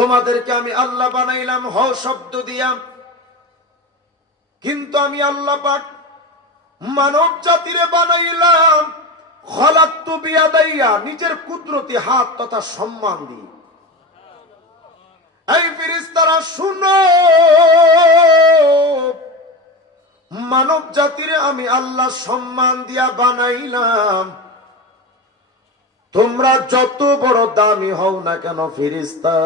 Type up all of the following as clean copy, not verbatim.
তোমাদেরকে আমি আল্লাহ বানাইলাম হ শব্দ দিয়া, কিন্তু আমি আল্লাহ পাক মানব জাতিরে বানাইলাম খলাকতু বিয়াদাইয়া, নিজের কুদরতি হাত তথা সম্মান দিয়ে। এই ফেরেশতারা শুনো, মানব জাতিরে আমি আল্লাহ সম্মান দিয়া বানাইলাম। তোমরা যত বড় দামি হও না কেন ফেরেশতা,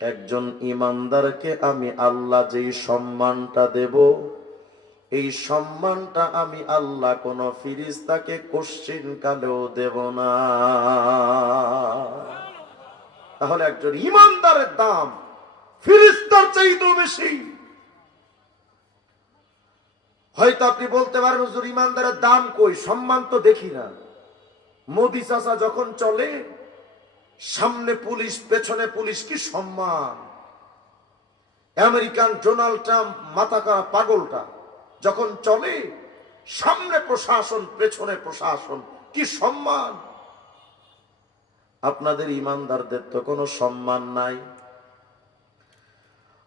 একজন ইমানদারকে আমি আল্লাহ যেই সম্মানটা দেব, এই সম্মানটা আমি আল্লাহ কোন ফেরেশতাকে কোশ্চিন কালেও দেব না। তাহলে একজন ইমানদারের দাম ফেরেশতার চাইতেও বেশি। হয়তো আপনি বলতে পারেন হুজুর ইমানদারের দাম কই, সম্মান তো দেখি না। মোদি চাচা যখন চলে, সামনে পুলিশ পেছনে পুলিশ, কি সম্মান। আমেরিকান ডোনাল্ড ট্রাম্প মাথা কাটা পাগলটা যখন চলে, সামনে প্রশাসন পেছনে প্রশাসন, কি সম্মান। আপনাদের ইমানদারদের তো কোনো সম্মান নাই।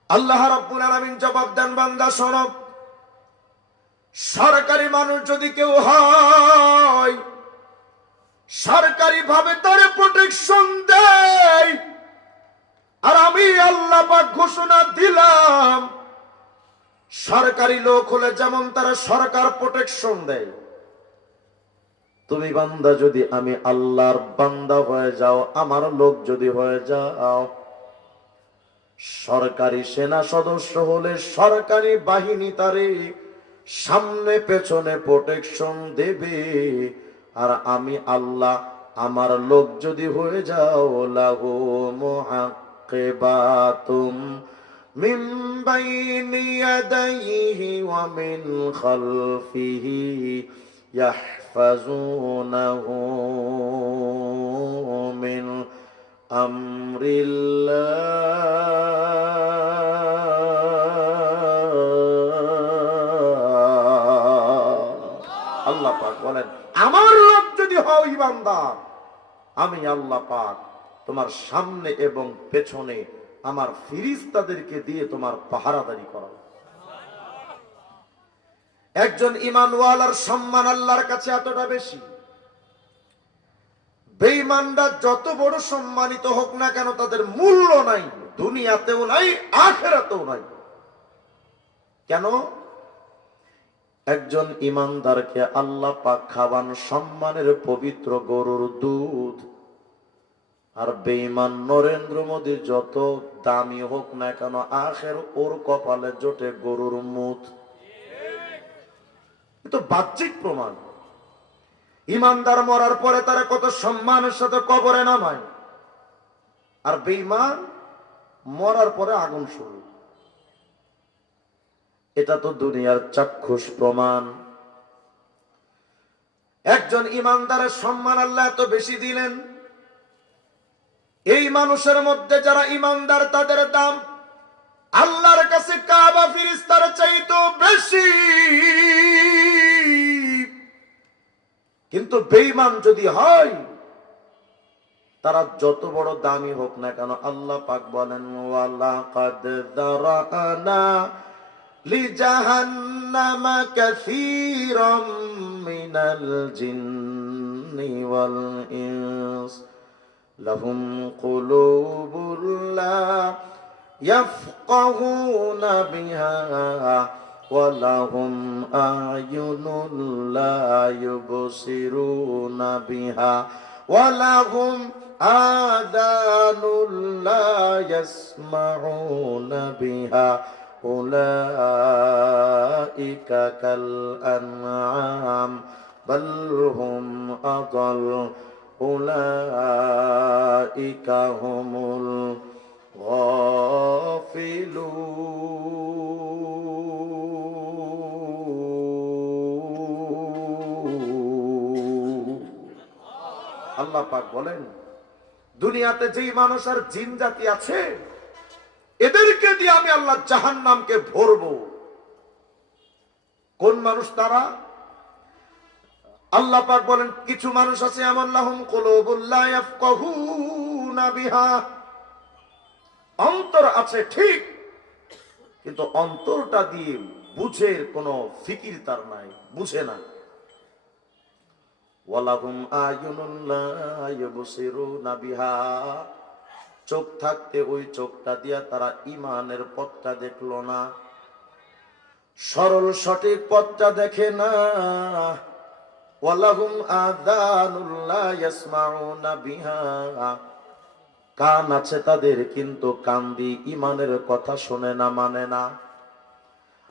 আল্লাহ রাব্বুল আলামিন জবাব দেন, বান্দা শোনো, সরকারি মানুষ যদি কেউ হয়, সরকারি ভাবে তারে প্রোটেকশন দেয়, আর আমি আল্লাহ পাক ঘোষণা দিলাম সরকারি লোক হলে যেমন তারা সরকার প্রোটেকশন দেয়, তুমি বান্দা যদি আমি আল্লাহর বান্দা হয়ে যাও, আমার লোক যদি হয়ে যাও, সরকারি সেনা সদস্য হলে সরকারি বাহিনী তারে সামনে পেছনে প্রোটেকশন দেবে। আর আমি আল্লাহ আমার লোক যদি হয়ে যাও, লাহু মুআক্কিবাতুম মিন বাইনি ইয়াদাইহি ওয়া মিন খালফিহি ইয়াহফাজুনাহু মিন আমরিল্লাহ। আল্লাহ পাক বলেন, আমার লোক যদি হও ইমানদার, আমি আল্লাহ পাক তোমার সামনে এবং পেছনে আমার ফেরেশতাদেরকে দিয়ে তোমার পাহারাদারি করাবো। একজন ঈমানওয়ালার সম্মান আল্লাহর কাছে এতটা বেশি, বেঈমানরা যত বড় সম্মানিত হোক না কেন তাদের মূল্য নাই, দুনিয়াতেও নাই আখিরাতেও নাই। কেন? একজন ইমানদারকে আল্লাহ পাক খাওয়ান সম্মানের পবিত্র গরুর দুধ, আর বেঈমান নরেন্দ্র মোদী যত দামি হোক না কেন আখের ওর কপালে জোটে গরুর মুত। তো বাহ্যিক প্রমাণ। ইমানদার মরার পরে তারা কত সম্মানের সাথে কবরে নামায়, আর বেঈমান মরার পরে আগুন শুরু। এটা তো দুনিয়ার চাক্ষুষ প্রমাণ। একজন ইমানদারের সম্মান আল্লাহ এত বেশি দিলেন, এই মানুষের মধ্যে যারা ইমানদার তাদের দাম আল্লাহর কাছে কাবা ফেরেশতার চাইতেও বেশি। কিন্তু বেঈমান যদি হয়, তারা যত বড় দামি হোক না কেন, আল্লাহ পাক বলেন, ওয়ালাকাদ যারানা লিজাহান্নামা কাসীরাম মিনাল জিন্নি ওয়াল ইনস লাহুম কুলুবুল লা ইয়াফকাহুনা বিহা ওয়া লাহুম আ'য়ুনুল লা ইউবসিরুনা বিহা ওয়া লাহুম আযানুল লা ইয়াসমাউনা বিহা উলাইকা কাল আনআম বাল হুম আযাল উলাইকা হুমুল গাফিলুন। আল্লাহ পাক বলেন, দুনিয়াতে যেই মানুষ আর জিন জাতি আছে, এদেরকে দিয়ে আমি আল্লাহ জাহান্নামকে ভরবো। কোন মানুষ তারা? আল্লাহ পাক বলেন, কিছু মানুষ আছে এমন, লাহুম কুলুবুল লা ইয়াফকাহুনা বিহা, অন্তর আছে ঠিক, কিন্তু অন্তরটা দিয়ে বুঝের কোনো ফিকির তার নাই, বুঝে না। ওয়ালাহুম আয়ুনুন লা ইউবসিরুনা বিহা, চোখ থাকতে ওই চোখটা দিয়া তারা ইমানের পথটা দেখলো না, সরল সঠিক পথটা দেখে না। ওয়ালাহুম আযানুন লা ইয়াসমাউনা বিহা, কান আছে তাদের কিন্তু কান দিয়ে ইমানের কথা শোনে না, মানে না।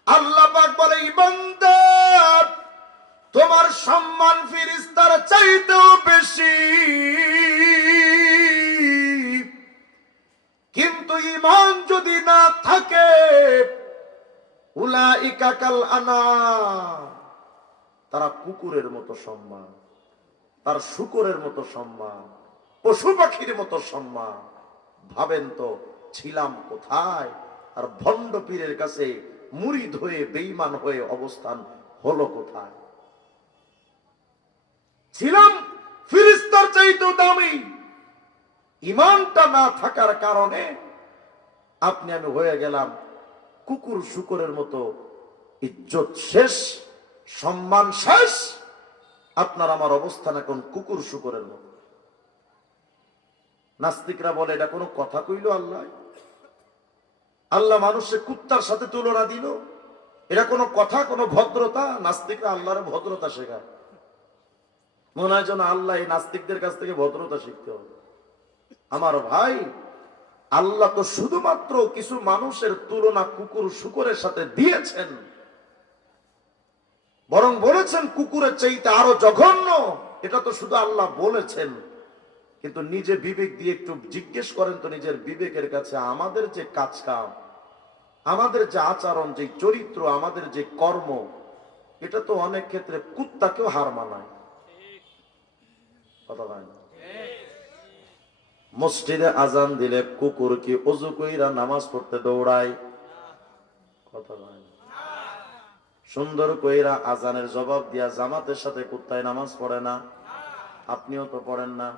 আল্লাহ পাক বলে, ইমানদার তোমার সম্মান ফেরেশতার চাইতেও বেশি, কিন্তু ঈমান যদি না থাকে উলাইকা কাল আনাম, তারা কুকুরের মতো সম্মান, তার শূকরের মতো সম্মান, পশু পাখির মতো সম্মান। ভাবেন তো ছিলাম কোথায়, আর ভণ্ড পীরের কাছে মুরিদ হয়ে বেঈমান হয়ে অবস্থান হলো কোথায়। ছিলাম ফেরেশতার চাইতেও দামি, ঈমানটা না থাকার কারণে আপনি আমি হয়ে গেলাম কুকুর শূকরের মতো। ইজ্জত শেষ, সম্মান শেষ, আপনার আমার অবস্থান এখন কুকুর শূকরের মতো। নাস্তিকরা বলে এটা কোনো কথা কইল আল্লাহ? আল্লাহ মানুষে কুত্তার সাথে তুলনা দিল, এটা কোনো কথা, কোনো ভদ্রতা? নাস্তিকরা আল্লাহর ভদ্রতা শেখায়, মনে হয় যেন আল্লাহ এই নাস্তিকদের কাছ থেকে ভদ্রতা শিখতে হবে। আমার ভাই, আল্লাহ তো শুধুমাত্র কিছু মানুষের তুলনা কুকুর শূকরের সাথে দিয়েছেন, বরং বলেছেন কুকুরের চাইতে আরো জঘন্য। এটা তো শুধু আল্লাহ বলেছেন, কিন্তু নিজে বিবেক দিয়ে একটু জিজ্ঞেস করেন তো নিজের বিবেকের কাছে, আমাদের যে কাজ কাম, আমাদের যে আচরণ, যে চরিত্র, আমাদের যে কর্ম, এটা তো অনেক ক্ষেত্রে কুত্তাকেও হার মানায়। কথা হয় না? মসজিদে আজান দিলে কুকুর কি ওযু কইরা নামাজ পড়তে দৌড়ায়? কথা হয় না? সুন্দর কইরা আজানের জবাব দিয়া জামাতের সাথে কুত্তায় নামাজ পড়ে না? আপনিও তো পড়েন না,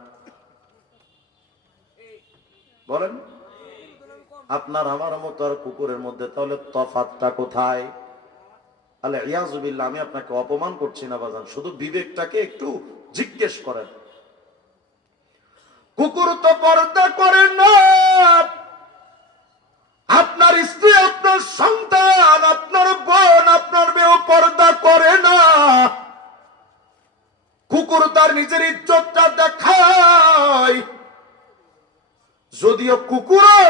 বলেন? আপনার আমার মতো আর কুকুরের মধ্যে তাহলে তফাৎটা কোথায়? আলে ইয়াজুবিল্লাহ, আমি আপনাকে অপমান করছি না বাজান, শুধু বিবেকটাকে একটু জিজ্ঞেস করেন। কুকুর তো পর্দা করে না, আপনার স্ত্রী, আপনার সন্তান, আপনার বোন, আপনার মেয়েও পর্দা করে না। কুকুর তার নিজের ইজ্জতটা দেখায়, যদিও কুকুরও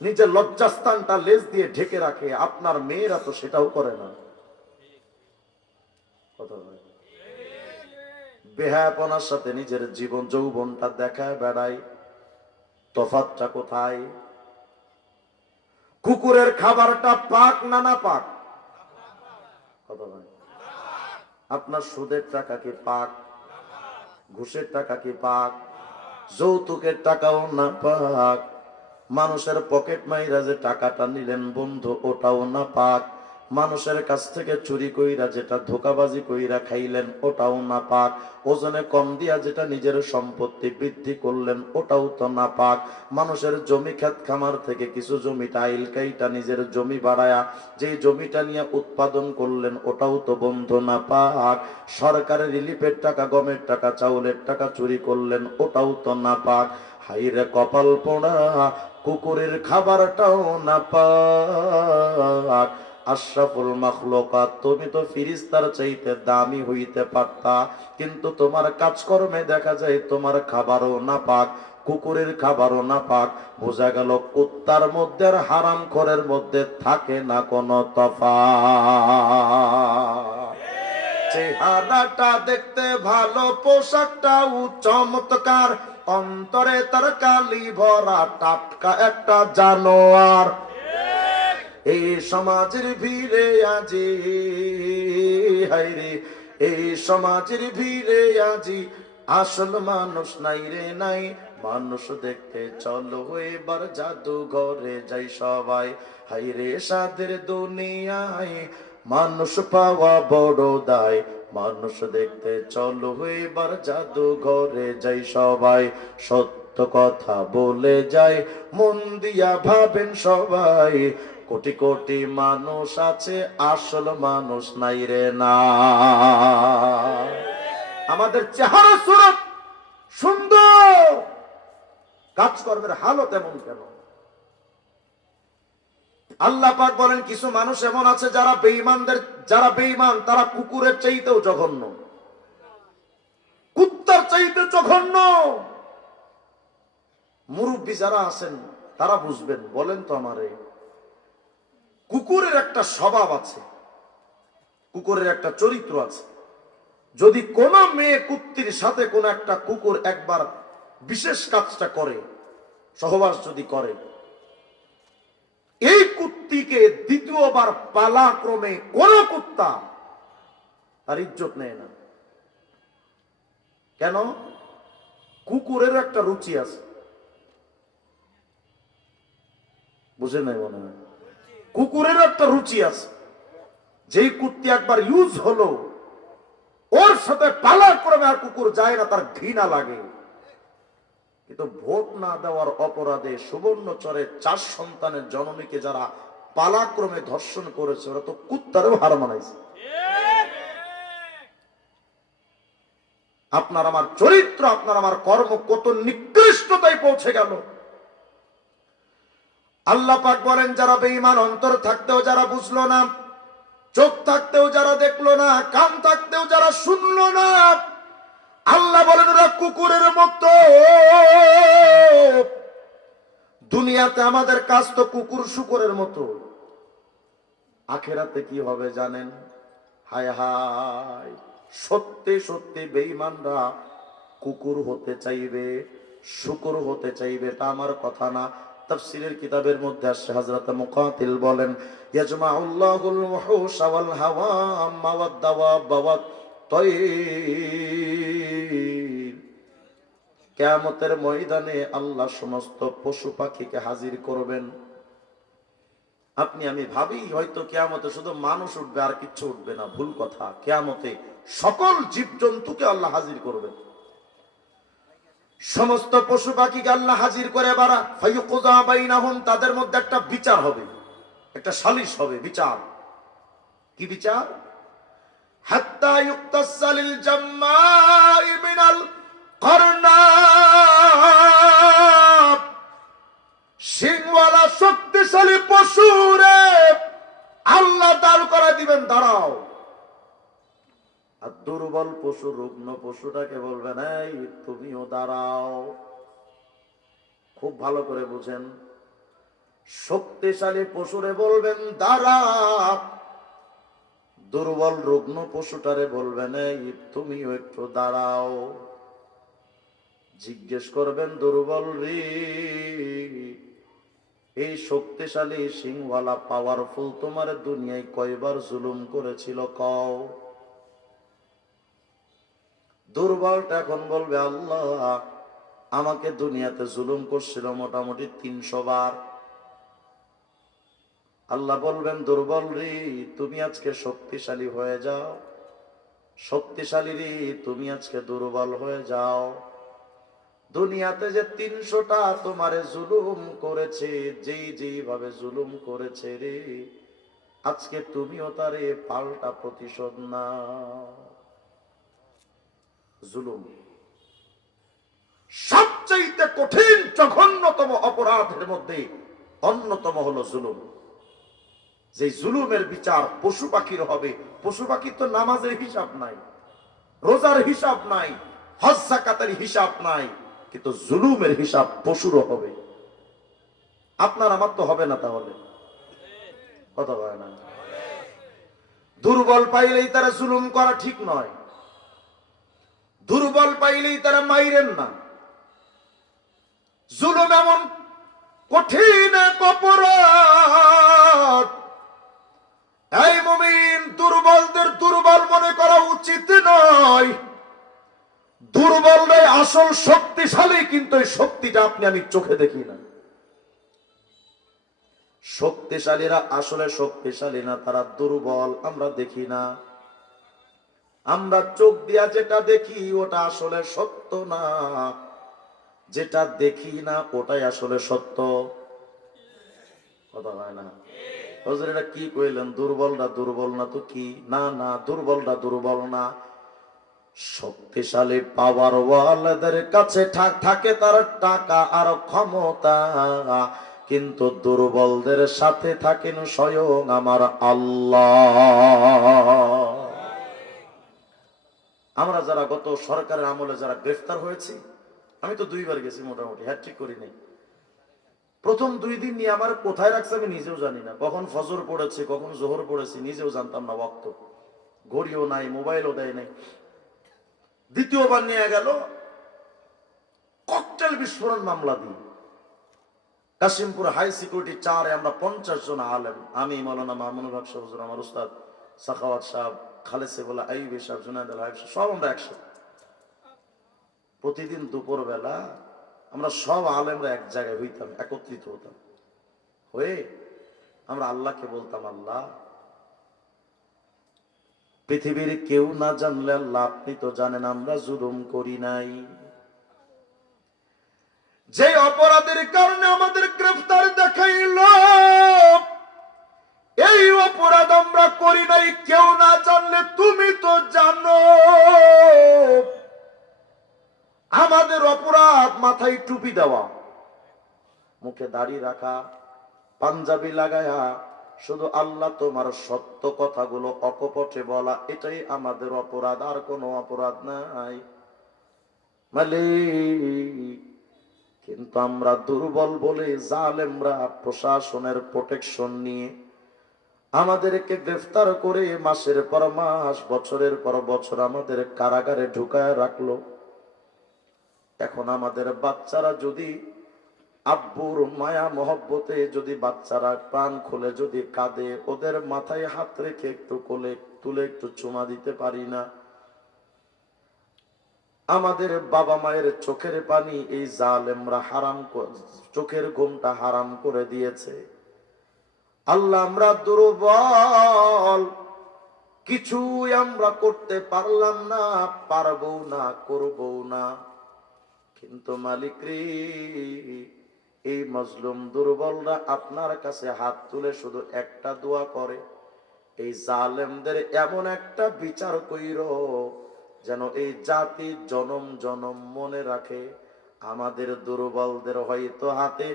নিজের লজ্জাস্থানটা লেজ দিয়ে ঢেকে রাখে, আপনার মেয়েরা তো সেটাও করে না। কথা বলে বেহায়াপনার সাথে নিজের জীবন যৌবনটা দেখায় বেড়ায়, তফাৎটা কোথায়? কুকুরের খাবারটা পাক না না পাক? কথা বলে আপনার সুদের টাকা কি পাক? ঘুষের টাকা কি পাক? যৌতুকের টাকাও না পাক? মানুষের পকেট মাইরা যে টাকাটা নিলেন বন্ধু, ওটাও না পাক? মানুষের কাছ থেকে চুরি কইরা যেটা ধোকাবাজি কইরা খাইলেন, ওটাও না পাক? ওজনে কম দিয়া যেটা নিজের সম্পত্তি বৃদ্ধি করলেন, ওটাও তো না পাক? মানুষের জমি ক্ষেত খামার থেকে কিছু জমিটা আইলকাইটা নিজের জমি বাড়ায়া যে জমিটা নিয়ে উৎপাদন করলেন, ওটাও তো বন্ধু না পাক? সরকারের রিলিফের টাকা, গমের টাকা, চাউলের টাকা চুরি করলেন, ওটাও তো না পাক? হাইরে কপাল পোড়া, কুকুরের খাবারটাও না পাক। আশরাফুল মাখলুকাত, তুমি তো ফেরেশতার চাইতে দামি হইতে পারতা, কিন্তু তোমার কাজকর্মে দেখা যায় তোমার খাবারও না পাক, কুকুরের খাবারও না পাক। বোঝা গেল কুত্তার মধ্যে আর হারামখোরের মধ্যে থাকে না কোনো তফাৎ। চেহারাটা দেখতে ভালো, পোশাকটাও চমৎকার, অন্তরে তার কালি ভরা টাটকা একটা জানোয়ার। এই সমাজের ভিড়ে আজি, হায়রে এই সমাজের ভিড়ে আজি আসল মানুষ নাই রে নাই। মানুষ দেখতে চলো এবার জাদুঘরে যাই সবাই, হায়রে সাদের দুনিয়ায় মানুষ পাওয়া বড় দায়। মানুষ দেখতে চলো এবার জাদুঘরে যাই সবাই, সত্য সত্য কথা বলে যায়, মন দিয়া ভাবেন সবাই, কোটি কোটি মানুষ আছে, আসল মানুষ নাই রে না। আমাদের চেহারা সুরত সুন্দর, কাজকর্মের হালত এমন কেন? আল্লাহ পাক বলেন কিছু মানুষ এমন আছে যারা বেঈমান তারা কুকুরের চাইতেও জঘন্য, কুত্তার চাইতে জঘন্য। মুরব্বী যারা আছেন তারা বুঝবেন, বলেন তো আমারে। কুকুরের একটা স্বভাব আছে, কুকুরের একটা চরিত্র আছে। যদি কোন মেয়ে কুত্তির সাথে কোন একটা কুকুর একবার বিশেষ কাজটা করে, সহবাস যদি করে, এই কুত্তিকে দ্বিতীয়বার পালাক্রমে কোন কুত্তা তার ইজ্জত নেয় না। কেন? কুকুরের একটা রুচি আছে, বুঝে নাই মনে হয়? কুকুরের একটা রুচি আছে, যেই কুত্তি একবার ইউজ হলো, ওর সাথে পালাক্রমে আর কুকুর যায় না, তার ঘৃণা লাগে। কিন্তু ভোট না দেওয়ার অপরাধে সুবর্ণচরে 4 সন্তানের জননীকে যারা পালাক্রমে ধর্ষণ করেছে, ওরা তো কুত্তারেও হার মানাইছে। আপনার আমার চরিত্র, আপনার আমার কর্ম কত নিকৃষ্টতায় পৌঁছে গেল। আল্লাহ পাক বলেন যারা বেঈমান, অন্তর থাকতেও যারা বুঝলো না, চোখ থাকতেও যারা দেখলো না, কান থাকতেও যারা শুনলো না, আল্লাহ বলেন ওরা কুকুরের মতো। দুনিয়াতে আমাদের কাজ তো কুকুর শুকরের মতো, আখেরাতে কি হবে জানেন? হায় হায়, সত্যি সত্যি বেঈমানরা কুকুর হতে চাইবে, শুকর হতে চাইবে, এটা আমার কথা না। তাফসীরের কিতাবের মধ্যে আসছে, হযরত মুকাতিল বলেন ইয়াজমাউল্লাহুল ওয়াহুশা ওয়াল হাওয়াম্মা ওয়াদ দাওয়াব ওয়াত তায়র। কিয়ামতের ময়দানে আল্লাহ সমস্ত পশু পাখিকে হাজির করবেন। আপনি আমি ভাবি হয়তো কিয়ামতে শুধু মানুষ উঠবে আর কিচ্ছু উঠবে না, ভুল কথা। কিয়ামতে সকল জীবজন্তুকে আল্লাহ হাজির করবেন, সমস্ত পশু পাখিকে আল্লাহ হাজির করে বারা ফায়ুকুযা বাইনাহুম, তাদের মধ্যে একটা বিচার হবে, একটা সালিশ হবে, বিচার। কি বিচার? হাত্তা ইউক্তাসালিল জাম্মাই মিনাল কারনাব, সিংওয়ালা শক্তিশালী পশুরে আল্লাহ দাঁড় করা দিবেন, দাঁড়াও। আর দুর্বল পশু, রুগ্ন পশুটাকে বলবেন এই তুমিও দাঁড়াও। খুব ভালো করে বুঝেন, শক্তিশালী পশুরে বলবেন দাঁড়া, দুর্বল রুগ্ন পশুটারে বলবেন এই তুমিও একটু দাঁড়াও। জিজ্ঞেস করবেন দুর্বল রে, এই শক্তিশালী সিংওয়ালা পাওয়ারফুল তোমার দুনিয়ায় কয়বার জুলুম করেছিল কও? দুর্বলটা এখন বলবে আল্লাহ আমাকে দুনিয়াতে জুলুম করছিল মোটামুটি 300 বার। আল্লাহ বলবেন দুর্বল রে তুমি আজকে শক্তিশালী হয়ে যাও, শক্তিশালী রে তুমি আজকে দুর্বল হয়ে যাও। দুনিয়াতে যে 300টা তোমারে জুলুম করেছে, যেইভাবে জুলুম করেছে রে, আজকে তুমিও তারে পাল্টা প্রতিশোধ নাও। জুলুম সবচেয়ে কঠিন জঘন্যতম অপরাধের মধ্যে অন্যতম হলো জুলুম। যে জুলুমের বিচার পশু পাখির হবে। পশু পাখির তো নামাজের হিসাব নাই, রোজার হিসাব নাই, হজ যাকাতের হিসাব নাই, কিন্তু জুলুমের হিসাব পশুরও হবে। আপনার আমার তো হবে না, তাহলে কথা হয় না। দুর্বল পাইলেই তারা জুলুম করা ঠিক নয়, দুর্বল পাইলেই তারা মাইরেন না। জুলুম এমন কঠিন এক অপরাধ, এই মুমিন দুর্বলদের দুর্বল মনে করা উচিত নয়। দুর্বলরাই আসল শক্তিশালী, কিন্তু এই শক্তিটা আপনি আমি চোখে দেখি না। শক্তিশালীরা আসলে শক্তিশালী না, তারা দুর্বল, আমরা দেখি না। আমরা চোখ দিয়া যেটা দেখি ওটা আসলে সত্য না। যেটা দেখি না ওটাই আসলে সত্য। কথা হয় না? হুজুর এটা কি কইলেন? দুর্বলরা দুর্বল না তো কি? না না, দুর্বলরা দুর্বল না, শক্তিশালী পাওয়ার ওয়ালাদের কাছে থাকে তার টাকা আর ক্ষমতা, কিন্তু দুর্বলদের সাথে থাকেন স্বয়ং আমার আল্লাহ। আমরা যারা গত সরকারের আমলে যারা গ্রেফতার হয়েছি, আমি তো 2 বার গেছি, মোটামুটি হ্যাট্রিক করি নাই। প্রথম 2 দিন নিয়ে আমার কোথায় রাখছে আমি নিজেও জানি না, কখন ফজর পড়েছে কখন জোহর পড়েছি নিজেও জানতাম না, ওয়াক্ত ঘড়িও নাই, মোবাইলও দেয় নাই। দ্বিতীয়বার নিয়ে গেল ককটেল বিস্ফোরণ মামলা দিয়ে কাশিমপুর হাই সিকিউরিটি 4-এ আমরা 50 জন আলেম, আমি মৌলানা মামুনুল হক সাহেব, আমার উস্তাদ সাখাওয়াত সাহেব, খালেদ সেবুল্লাহ আইয়ুবী সাহেব, জুনায়েদ আল হাবিব, সব আমরা একসাথে প্রতিদিন দুপুর বেলা আমরা সব আলেমরা এক জায়গায় হইতাম, একত্রিত হতাম, হয়ে আমরা আল্লাহকে বলতাম, আল্লাহ পৃথিবীর কেউ না জানলে আল্লাহ আপনি তো জানেন আমরা জুলুম করি নাই। যে অপরাধের কারণে আমাদের গ্রেফতার দেখাইল, এই অপরাধ আমরা করি নাই, কেউ না জানলে তুমি তো জানো। আমাদের অপরাধ মাথায় টুপি দেওয়া, মুখে দাড়ি রাখা, পাঞ্জাবি লাগায়া শুধু আল্লাহ তোমার সত্য কথাগুলো অকপটে বলা, এটাই আমাদের অপরাধ, আর কোনো অপরাধ নাই মালিক। কিন্তু আমরা দুর্বল বলে জালেমরা প্রশাসনের প্রোটেকশন নিয়ে আমাদেরকে গ্রেফতার করে মাসের পর মাস, বছরের পর বছর আমাদের কারাগারে ঢুকায় রাখলো। এখন আমাদের বাচ্চারা যদি আব্বুর মায়া মহব্বতে যদি বাচ্চারা প্রাণ খুলে যদি কাঁদে, ওদের মাথায় হাত রেখে একটু কোলে তুলে একটু চুমা দিতে পারি না। আমাদের বাবা মায়ের চোখের পানি এই জালেমরা হারাম, চোখের ঘুমটা হারাম করে দিয়েছে। আল্লাহ আমরা দুর্বল, কিছুই আমরা করতে পারলাম না, পারবো না, করবো না। কিন্তু মালিক রে, এই মজলুম দুর্বলরা আপনার কাছে হাত তুলে শুধু একটা দোয়া করে, এই জালেমদের এমন একটা বিচার কইরো যেন এই জাতি জনম জনম মনে রাখে, আমাদের দুর্বলদের হয়তো হাতে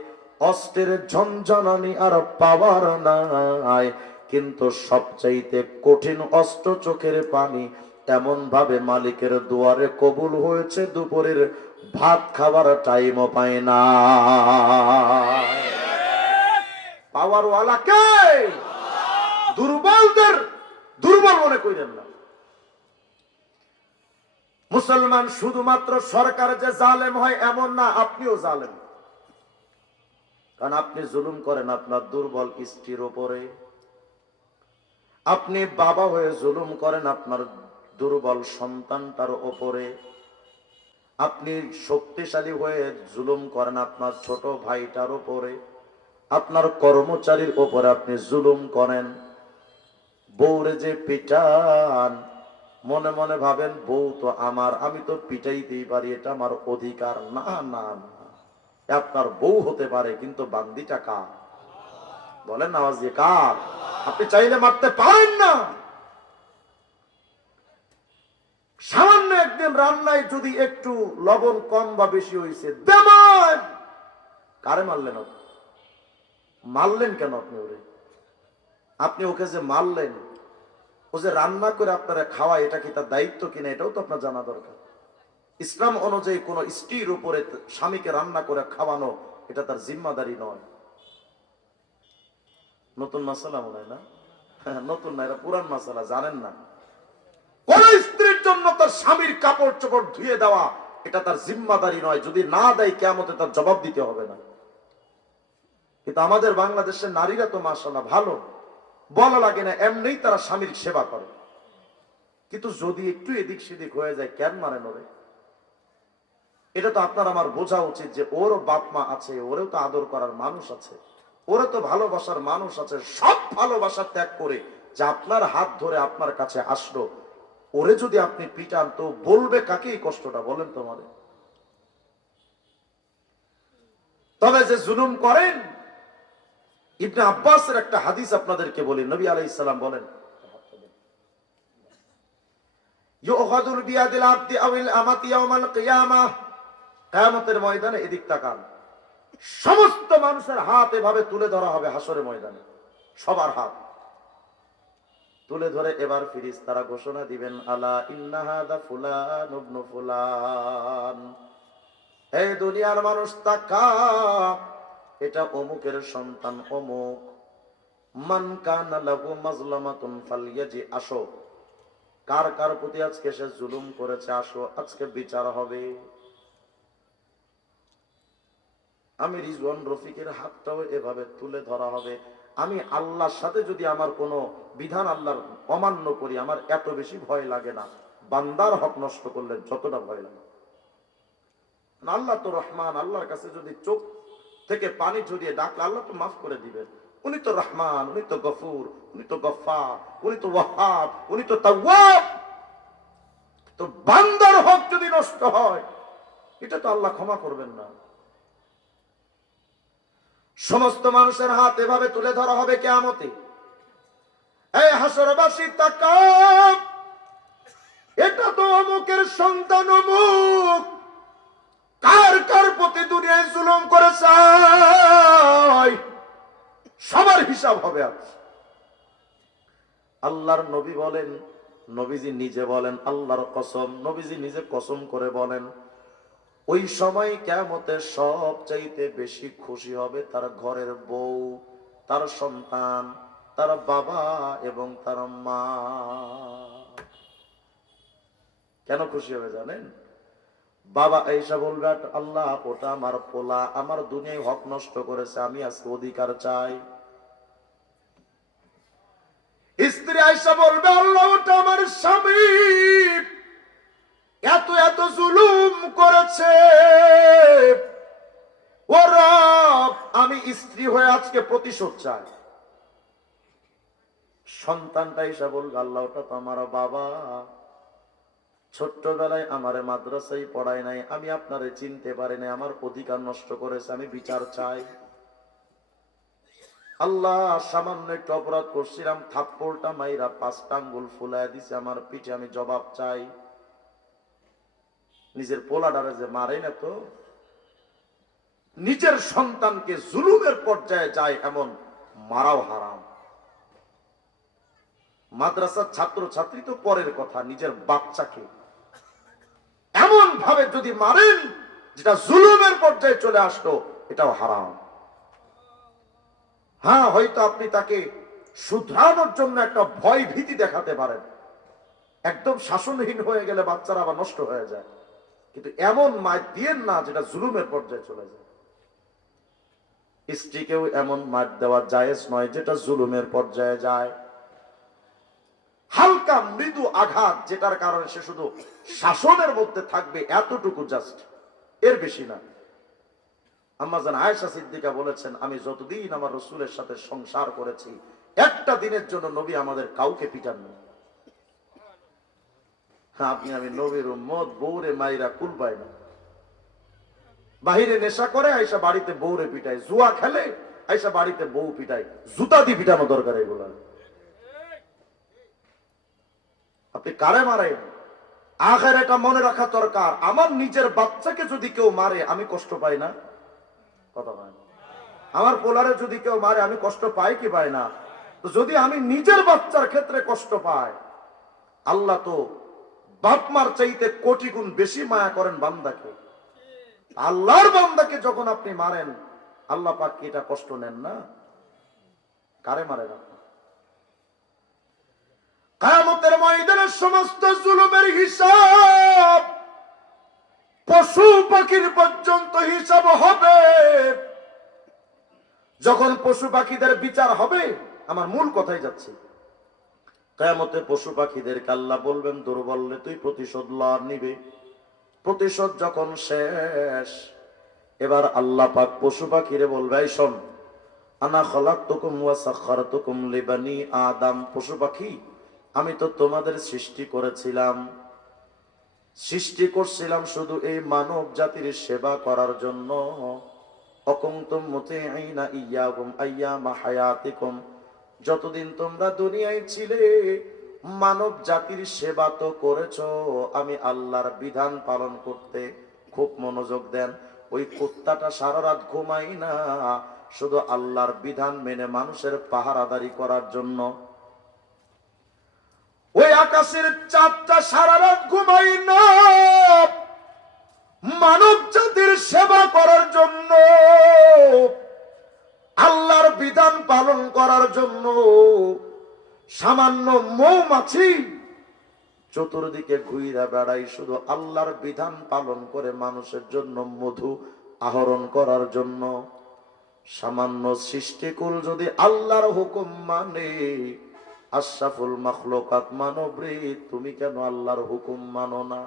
অস্ত্রের ঝনঝনানি আর পাওয়ার নাই, কিন্তু সবচাইতে কঠিন অস্ত্র চোখের পানি এমন ভাবে মালিকের দুয়ারে কবুল হয়েছে, দুপুরের ভাত খাবার টাইমও পায় না। পাওয়ার ওয়ালা কে? দুর্বলদের দুর্বল মনে করেন না। মুসলমান শুধুমাত্র সরকার যে জালেম হয় এমন না, আপনিও জালেম, কারণ আপনি জুলুম করেন আপনার দুর্বল স্ত্রীর উপরে, আপনি বাবা হয়ে জুলুম করেন আপনার দুর্বল সন্তানটার উপরে, আপনি শক্তিশালী হয়ে জুলুম করেন আপনার ছোট ভাইটার উপরে, আপনার কর্মচারীর উপরে আপনি জুলুম করেন। বউরে যে পিটান, মনে মনে ভাবেন বউ তো আমার, আমি তো পিটাইতেই পারি, এটা আমার অধিকার। না না না, আপনার বউ হতে পারে কিন্তু বান্দিটা কার? বলেন আওয়াজ দিয়ে, কার? আপনি চাইলে মারতে পারেন না। সামান্য একদিন রান্নায় যদি একটু লবণ কম বা বেশি হয়েছে, দেমান কারে মারলেন? মারলেন কেন আপনি ওরে? আপনি ওকে যে মারলেন, ও যে রান্না করে আপনারা খাওয়া, এটা কি তার দায়িত্ব কিনা এটাও তো আপনার জানা দরকার। ইসলাম অনুযায়ী কোন স্ত্রীর উপরে স্বামীকে রান্না করে খাওয়ানো এটা তার জিম্মাদারি নয়। নতুন মাসালা মনে হয় না? নতুন না, এটা পুরান মাসালা, জানেন না? কোন স্ত্রীর জন্য তার স্বামীর কাপড় চোপড় ধুয়ে দেওয়া এটা তার জিম্মাদারি নয়, যদি না দেয় কিয়ামতে তার জবাব দিতে হবে না। কিন্তু আমাদের বাংলাদেশের নারীরা তো মাশাআল্লাহ ভালো, বলা লাগে না, এমনিই তারা স্বামীর সেবা করে। কিন্তু যদি একটু এদিক সেদিক হয়ে যায়, কেন মারেন ওরে? এটা তো আপনার আমার বোঝা উচিত যে ওরও বাপ মা আছে, ওরেও তো আদর করার মানুষ আছে, ওরে তো ভালোবাসার মানুষ আছে। সব ভালোবাসা ত্যাগ করে যে আপনার হাত ধরে আপনার কাছে আসলো, ওরে যদি আপনি পিটান তো বলবে কাকে এই কষ্টটা? বলেন তোমারে। তবে যে জুলুম করেন, ইবনে আব্বাসের একটা হাদিস আপনাদেরকে বলি। নবী আলাইহিস সালাম বলেন, ইউখাযুল বিয়াদিল আবদি আওয়াল আমাতি ইয়াওমাল কিয়ামাহ, কিয়ামতের ময়দানে এদিক তাকান, সমস্ত মানুষের হাত এভাবে তুলে ধরা হবে হাসরের ময়দানে, সবার হাত তুলে ধরে এবার ফেরেশতারা ঘোষণা দিবেন, আলা ইন্না হাদা ফুলান ইবনু ফুলান, এই দুনিয়ার মানুষ তাকা, এটা অমুকের সন্তান অমুক, মান কানা লাহু মাজলামাতুন ফালইয়াজি, আসো, কার কার প্রতি আজকে সে জুলুম করেছে আসো, আজকে বিচার হবে। আমি রিজওয়ান রফিকের হাতটাও এভাবে তুলে ধরা হবে। আমি আল্লাহর সাথে যদি আমার কোনো বিধান আল্লাহর অমান্য করি, আমার এত বেশি ভয় লাগে না বান্দার হক নষ্ট করলে যতটা ভয় লাগে। আল্লাহ তো রহমান, আল্লাহর কাছে যদি চোখ থেকে পানি ঝরিয়ে ডাকলে আল্লাহ তো মাফ করে দিবেন। উনি তো রহমান, উনি তো গফুর, উনি তো গফফার, উনি তো ওয়াহাব, উনি তো তাওয়াব। তো বান্দার হক যদি নষ্ট হয়, এটা তো আল্লাহ ক্ষমা করবেন না। সমস্ত মানুষের হাত এভাবে তুলে ধরা হবে কিয়ামতে। এই হাসরবাসী তাকাও, এটা তো অমুকের সন্তান অমুক, কার কার প্রতি দুনিয়ায় জুলুম করেছে সবার হিসাব হবে আজ। আল্লাহর নবী বলেন, নবীজি নিজে বলেন, আল্লাহর কসম, নবীজি নিজে কসম করে বলেন, ওই সময় কিয়ামতে সবচাইতে বেশি খুশি হবে তার ঘরের বউ, তার সন্তান, তার বাবা এবং তার মা। কেন খুশি হবে জানেন? বাবা আয়েশা বলবে, আল্লাহ ওটা আমার পোলা, আমার দুনিয়ায় হক নষ্ট করেছে, আমি আজকে অধিকার চাই। স্ত্রী আয়েশা বলবে, আল্লাহ ওটা আমার স্বামী, এত এত জুলুম করেছে, ও রব আমি স্ত্রী হয়ে আজকে প্রতিশোধ চাই। সন্তানটা এসে বলবে, আল্লাহ ওটা তো আমার বাবা, ছোট্টবেলায় আমারে মাদ্রাসায় পড়ায় নাই, আমি আপনারে চিনতে পারি নাই, আমার অধিকার নষ্ট করেছে, আমি বিচার চাই। আল্লাহ সামান্য একটু অপরাধ করছিলাম, থাপ্পড়টা মাইরা 5টা আঙ্গুল ফুলায় দিছে আমার পিঠে, আমি জবাব চাই। নিজের পোলাডারে যে মারে না, তো নিজের সন্তানকে জুলুমের পর্যায়ে যায় এমন মারাও হারাম। মাদ্রাসার ছাত্র ছাত্রী তো পরের কথা, নিজের বাচ্চাকে এমন ভাবে যদি মারেন যেটা জুলুমের পর্যায়ে চলে আসলো, এটাও হারাম। হ্যাঁ, হয়তো আপনি তাকে শুধরানোর জন্য একটা ভয় ভীতি দেখাতে পারেন, একদম শাসনহীন হয়ে গেলে বাচ্চারা আবার নষ্ট হয়ে যায়, কিন্তু এমন মার দিয়েন না যেটা জুলুমের পর্যায়ে চলে যায়। স্ত্রীকেও এমন মার দেওয়া জায়েজ নয় যেটা জুলুমের পর্যায়ে যায়। হালকা মৃদু আঘাত, যেটার কারণে সে শুধু শাসনের মধ্যে থাকবে, এতটুকু জাস্ট, এর বেশি না। আম্মা জান আয়েশা সিদ্দিকা বলেছেন, আমি যতদিন আমার রাসূলের সাথে সংসার করেছি, একটা দিনের জন্য নবী আমাদের কাউকে পিটাননি। আপনি আমি নবীর উম্মত, বউরে মাইরা কুল পায় না। বাহিরে নেশা করে আয়েশা বাড়িতে বউরে পিটায়, জুয়া খেলে আয়েশা বাড়িতে বউ পিটায়, জুতা দিয়ে পিটানো দরকার এগুলা। আপনি কারে মারেন? আখের এটা মনে রাখা দরকার, আমার নিজের বাচ্চাকে যদি কেউ মারে আমি কষ্ট পাই না? কথা পাই? আমার পোলারে যদি কেউ মারে আমি কষ্ট পাই কি পাই না? তো যদি আমি নিজের বাচ্চার ক্ষেত্রে কষ্ট পাই, আল্লাহ তো বাপ মার চাইতে কোটি গুণ বেশি মায়া করেন বান্দাকে। আল্লাহর বান্দাকে যখন আপনি মারেন, আল্লাহ পাক কি এটা কষ্ট নেন না? কারে মারেন আপনি? কিয়ামতের ময়দানে সমস্ত জুলুমের হিসাব পশু পাখির পর্যন্ত হিসাব হবে। যখন পশু পাখিদের বিচার হবে, আমার মূল কথাই যাচ্ছে, কিয়ামতে পশু পাখিদেরকে আল্লাহ বলবেন, দুর্বলরে তুই প্রতিশোধ নিবে। প্রতিশোধ যখন শেষ, এবার আল্লাহ পাক পশু পাখিরে বলবে, এই শোন, আনা খলাকতুকুম ওয়া সাখখারতুকুম লিবানি আদম, পশু পাখি আমি তো তোমাদের সৃষ্টি করেছিলাম, সৃষ্টি করছিলাম শুধু এই মানব জাতির সেবা করার জন্য। অকুনতুম মুতিঈনা ইয়্যাহুম আইয়ামা হায়াতিকুম, যতদিন তোমরা দুনিয়ায় ছিলে মানব জাতির সেবা তো করেছো, আমি আল্লাহর বিধান পালন করতে খুব মনোযোগ দেন। ওই কুত্তাটা সারা রাত ঘুমাই না শুধু আল্লাহর বিধান মেনে মানুষের পাহারাদারি করার জন্য। ওই আকাশের চাঁদটা সারা রাত ঘুমাই না মানব জাতির সেবা করার জন্য, আল্লাহর বিধান পালন করার জন্য। সামান্য মৌমাছি চতুর্দিকে ঘুরে বেড়াই শুধু আল্লাহর বিধান পালন করে মানুষের জন্য মধু আহরণ করার জন্য। সামান্য সৃষ্টিকুল যদি আল্লাহর হুকুম মানে, আশরাফুল মাখলুকাত মানব রে, তুমি কেন আল্লাহর হুকুম মানো না?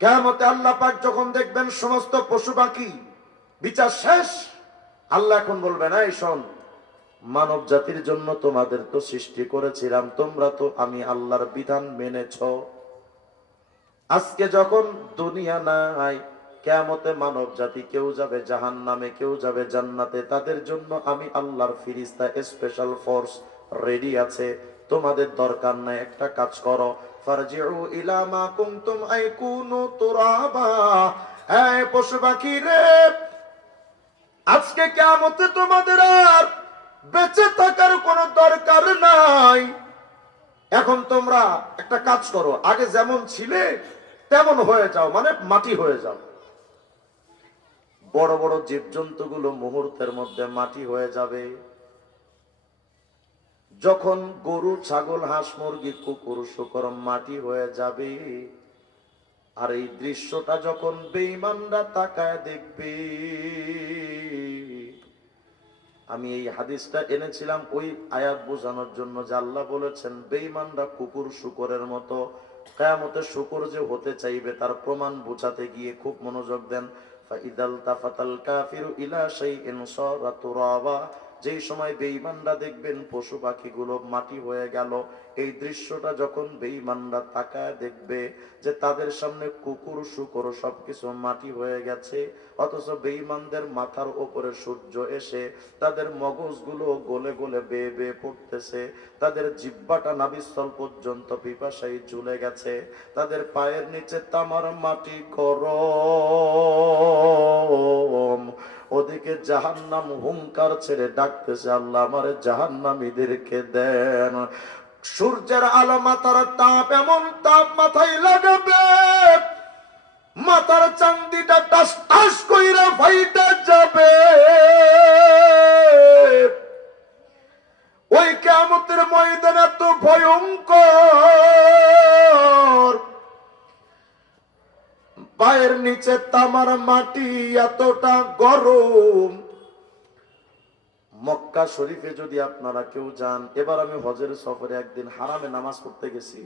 কিয়ামতে আল্লাহ পাক যখন দেখবেন সমস্ত পশু পাখি বিচার শেষ, আল্লাহ এখন বলবেন, এই শোন, মানব জাতির জন্য তোমাদের তো সৃষ্টি করেছিলাম, তোমরা তো আমি আল্লাহর বিধান মেনেছ। আজকে যখন দুনিয়া নাই, কিয়ামতে মানব জাতি কেউ যাবে জাহান্নামে, কেউ যাবে জান্নাতে, তাদের জন্য আমি আল্লাহর ফেরেশতা স্পেশাল ফোর্স রেডি আছে। তোমাদের দরকার নাই, একটা কাজ করো, ফারজিউ ইলা মা কুনতুম আইকুনু তুরাবা। এই পশু পাখি রে, আজকে কিয়ামতে তোমাদের আর বেঁচে থাকার কোনো দরকার নাই। এখন তোমরা একটা কাজ করো, আগে যেমন ছিলে তেমন হয়ে যাও, মানে মাটি হয়ে যাও। বড় বড় জীবজন্তু গুলো মুহূর্তের মধ্যে মাটি হয়ে যাবে। যখন গরু, ছাগল, হাঁস, মুরগি, কুকুর, শূকর মাটি হয়ে যাবে, আর এই দৃশ্যটা যখন বেঈমানরা তাকায় দেখবে। আমি এই হাদিসটা এনেছিলাম ওই আয়াত বোঝানোর জন্য যে আল্লাহ বলেছেন বেঈমানরা কুকুর শূকরের মতো। কিয়ামতে শূকর যে হতে চাইবে তার প্রমাণ বোঝাতে গিয়ে খুব মনোযোগ দেন। ফাইদাল তাফাতাল কাফিরু ইলা শাইইন সারা তুরাবা, যেই সময় বেঈমানরা দেখবেন পশু পাখিগুলো মাটি হয়ে গেল, এই দৃশ্যটা যখন বেঈমানরা তাকায় দেখবে যে তাদের সামনে কুকুর শূকর সবকিছু মাটি হয়ে গেছে, অথচ বেঈমানদের মাথার উপরে সূর্য এসে তাদের মগজগুলো গলে গলে বেয়ে বেয়ে পড়তেছে, তাদের জিহ্বাটা নাভিস্থল পর্যন্ত পিপাসায় ঝুলে গেছে, তাদের পায়ের নিচে তামার মাটি গরম। ওদিকে জাহান্নাম হুঙ্কার ছেড়ে ডাকতেছে, আল্লাহ আমারে জাহান্নামীদেরকে দেন। সূর্যের আলো, মাথার তাপ, এমন তাপ মাথায় লাগাবে মাথার চান্দিটা টাস টাস কইরা ফাইটা যাবে। ওই কিয়ামতের ময়দান এত ভয়ঙ্কর, পায়ের নিচে তামার মাটি এতটা গরম। মক্কা শরীফে যদি আপনারা কেউ যান, এবার আমি হজের সফরে একদিন হারামে নামাজ পড়তে গেছি,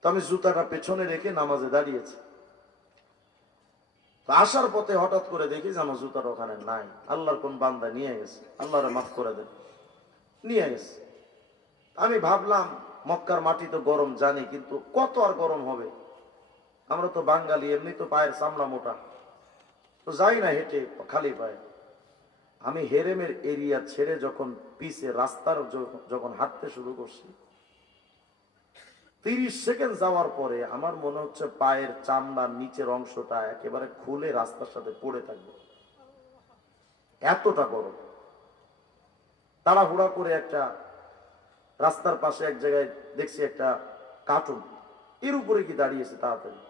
তো আমি জুতাটা পেছনে রেখে নামাজে দাঁড়িয়েছি। আসার পথে হঠাৎ করে দেখি যে আমার জুতাটা ওখানে নাই। আল্লাহর কোন বান্দা নিয়ে গেছে, আল্লাহরে মাফ করে দেন, নিয়ে গেছে। আমি ভাবলাম মক্কার মাটি তো গরম জানি, কিন্তু কত আর গরম হবে, আমরা তো বাঙালি, এমনি তো পায়ের চামড়া মোটা, তো যাই না হেঁটে খালি পায়ে। আমি হেরেমের এরিয়া ছেড়ে যখন পিছে রাস্তার যখন হাঁটতে শুরু করছি, 30 সেকেন্ড যাওয়ার পরে আমার মনে হচ্ছে পায়ের চামড়ার নিচের অংশটা একেবারে খুলে রাস্তার সাথে পড়ে থাকবে, এতটা গরম। তাড়াহুড়া করে একটা রাস্তার পাশে এক জায়গায় দেখছি একটা কার্টুন, এর উপরে কি দাঁড়িয়েছে, তাড়াতাড়ি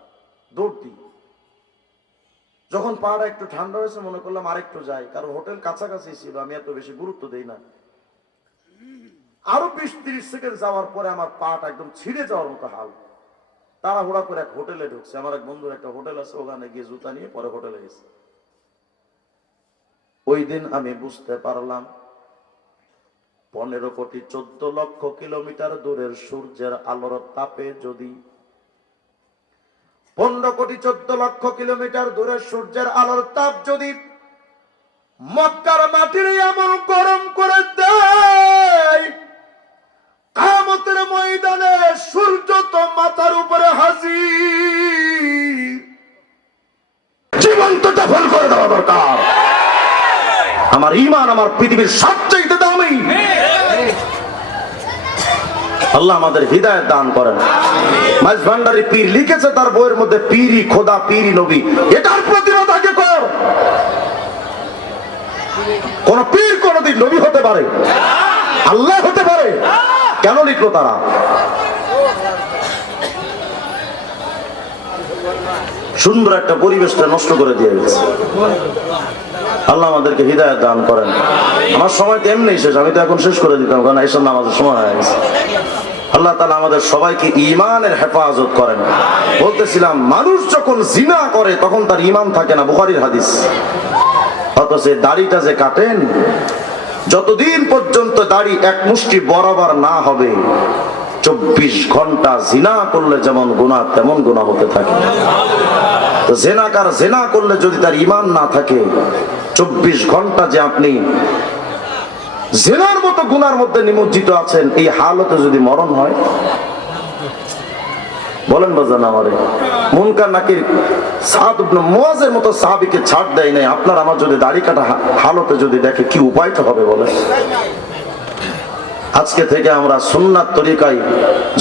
দৌড় দিই। যখন পাহাড়া একটু ঠান্ডা হয়েছে মনে করলাম আরেকটু যাই, কারণ হোটেল কাছাকাছি ছিল, আমি এত বেশি গুরুত্ব দেই না। আরো 20-30 সেকেন্ড যাওয়ার পরে আমার পাটা একদম ছিঁড়ে যাওয়ার মতো হাল। তাড়াহুড়া করে এক হোটেলে ঢুকছে, আমার এক বন্ধুর একটা হোটেল আছে, ওখানে গিয়ে জুতা নিয়ে পরে হোটেলে গেছে। ওই দিন আমি বুঝতে পারলাম 15 কোটি 14 লক্ষ কিলোমিটার দূরের সূর্যের আলোর তাপে যদি 15 কোটি 14 লক্ষ কিলোমিটার দূরের সূর্যের আলোর তাপ যদি মক্কার মাটির এমন গরম করে দেয়, কিয়ামতের ময়দানে সূর্য তো মাথার উপরে হাজির। জীবন্ত দফন করে দেওয়া দরকার। আমার ঈমান আমার পৃথিবীর সবচেয়ে দামি। আল্লাহ আমাদের হৃদায়াত দান করেন। মাঝ ভান্ডারী পীর লিখেছে তার বইয়ের মধ্যে, পীরই খোদা পীরই নবী। এটার প্রতিবাদ আগে কর। কোন পীর কোনদিন নবী হতে পারে, আল্লাহ হতে পারে? কেন লিখলো তারা? সুন্দর একটা পরিবেশটা নষ্ট করে দিয়ে গেছে। আল্লাহ আমাদেরকে হিদায়াত দান করেন। আমার সময় তো এমনি শেষ, আমি তো এখন শেষ করে দিতাম, কারণ এসব নামাজের সময় হয়ে গেছে। আল্লাহ তাআলা আমাদের সবাইকে ঈমানের হেফাজত করেন। বলতেছিলাম, মানুষ যখন জিনা করে তখন তার ঈমান থাকে না, বুখারীর হাদিস। অথচ দাড়িটা যে কাটেন, যতদিন পর্যন্ত দাড়ি এক মুষ্টি বরাবর না হবে, 24 ঘন্টা জিনা করলে যেমন গুনাহ তেমন গুনাহ হতে থাকে। তো জেনাকার জেনা করলে যদি তার ঈমান না থাকে, 24 ঘন্টা যে আপনি জেনার মতো গুনার মধ্যে নিমজ্জিত আছেন, এই হালতে যদি মরণ হয়, বলেন বাজান আমারে, মুনকার নাকির সাদ ইবনে মুয়াজের মতো সাহাবীকে ছাড় দেয় নাই, আপনার আমার যদি দাড়ি কাটা হালতে যদি দেখে, কি উপায়টা হবে বলেন? আজকে থেকে আমরা সুন্নাত তরিকায়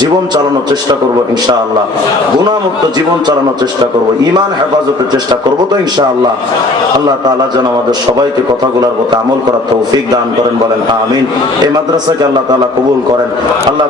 জীবন চালানোর চেষ্টা করব ইনশাআল্লাহ। গুনাহমুক্ত জীবন চালানোর চেষ্টা করব, ঈমান হেফাজতের চেষ্টা করব তো ইনশাআল্লাহ। আল্লাহ তাআলা যেন আমাদের সবাইকে কথাগুলোর প্রতি আমল করার তৌফিক দান করেন, বলেন আমিন। এই মাদ্রাসাকে আল্লাহ তাআলা কবুল করেন। আল্লাহ